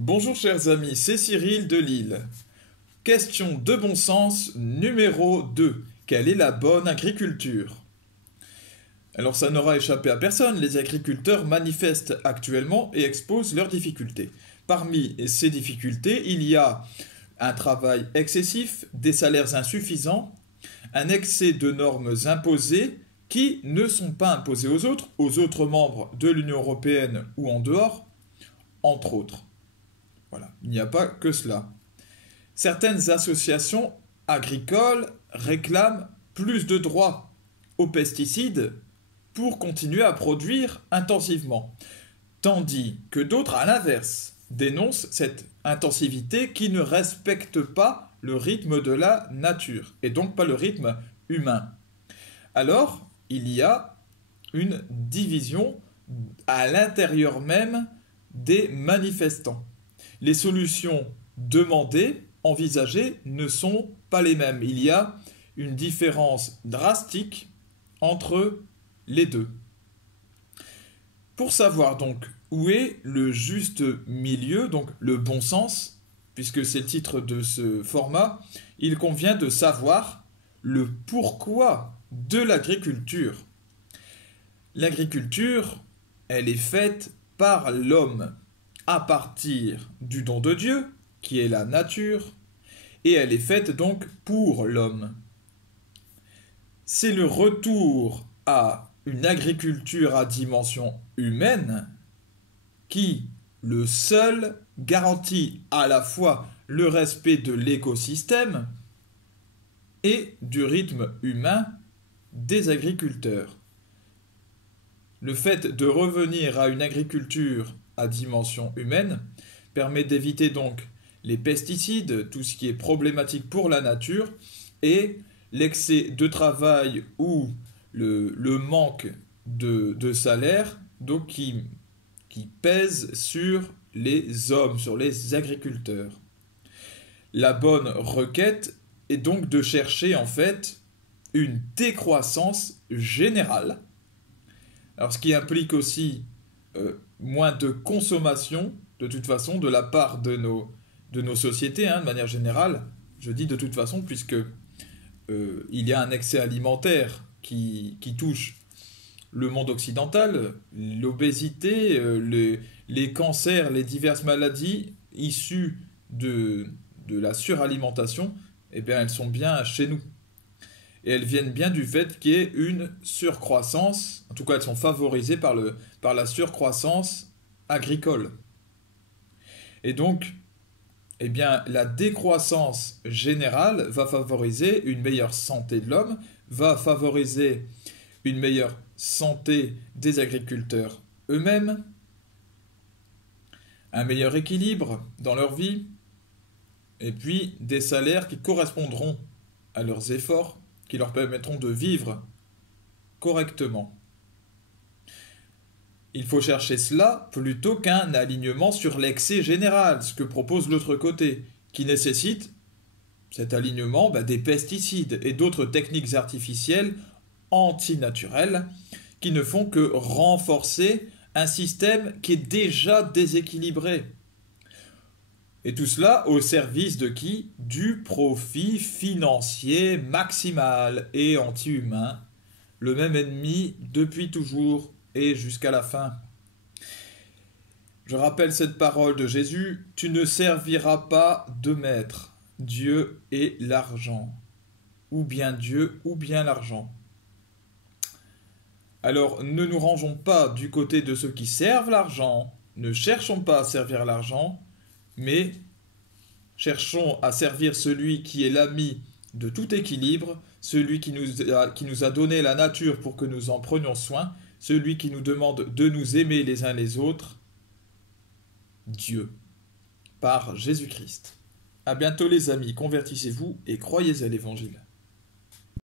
Bonjour chers amis, c'est Cyril de Lille. Question de bon sens numéro 2. Quelle est la bonne agriculture? Alors ça n'aura échappé à personne, les agriculteurs manifestent actuellement et exposent leurs difficultés. Parmi ces difficultés, il y a un travail excessif, des salaires insuffisants, un excès de normes imposées qui ne sont pas imposées aux autres membres de l'Union européenne ou en dehors, entre autres. Voilà, il n'y a pas que cela. Certaines associations agricoles réclament plus de droits aux pesticides pour continuer à produire intensivement, tandis que d'autres, à l'inverse, dénoncent cette intensivité qui ne respecte pas le rythme de la nature, et donc pas le rythme humain. Alors, il y a une division à l'intérieur même des manifestants. Les solutions demandées, envisagées, ne sont pas les mêmes. Il y a une différence drastique entre les deux. Pour savoir donc où est le juste milieu, donc le bon sens, puisque c'est le titre de ce format, il convient de savoir le pourquoi de l'agriculture. L'agriculture, elle est faite par l'homme à partir du don de Dieu, qui est la nature, et elle est faite donc pour l'homme. C'est le retour à une agriculture à dimension humaine qui, le seul, garantit à la fois le respect de l'écosystème et du rythme humain des agriculteurs. Le fait de revenir à une agriculture à dimension humaine permet d'éviter donc les pesticides, tout ce qui est problématique pour la nature, et l'excès de travail ou le manque de salaire donc qui pèse sur les hommes, sur les agriculteurs. La bonne requête est donc de chercher en fait une décroissance générale. Alors ce qui implique aussi moins de consommation, de toute façon, de la part de nos sociétés, de manière générale. Je dis de toute façon, puisque il y a un excès alimentaire qui touche le monde occidental, l'obésité, les cancers, les diverses maladies issues de la suralimentation, eh bien, elles sont bien chez nous. Et elles viennent bien du fait qu'il y ait une surcroissance, en tout cas elles sont favorisées par la surcroissance agricole. Et donc, eh bien, la décroissance générale va favoriser une meilleure santé de l'homme, va favoriser une meilleure santé des agriculteurs eux-mêmes, un meilleur équilibre dans leur vie, et puis des salaires qui correspondront à leurs efforts, qui leur permettront de vivre correctement. Il faut chercher cela plutôt qu'un alignement sur l'excès général, ce que propose l'autre côté, qui nécessite cet alignement des pesticides et d'autres techniques artificielles antinaturelles qui ne font que renforcer un système qui est déjà déséquilibré. Et tout cela au service de qui? Du profit financier maximal et anti-humain, le même ennemi depuis toujours et jusqu'à la fin. Je rappelle cette parole de Jésus, « Tu ne serviras pas de maître, Dieu et l'argent. » Ou bien Dieu, ou bien l'argent. Alors ne nous rangeons pas du côté de ceux qui servent l'argent, ne cherchons pas à servir l'argent, mais cherchons à servir celui qui est l'ami de tout équilibre, celui qui nous a donné la nature pour que nous en prenions soin, celui qui nous demande de nous aimer les uns les autres, Dieu, par Jésus-Christ. À bientôt les amis, convertissez-vous et croyez à l'Évangile.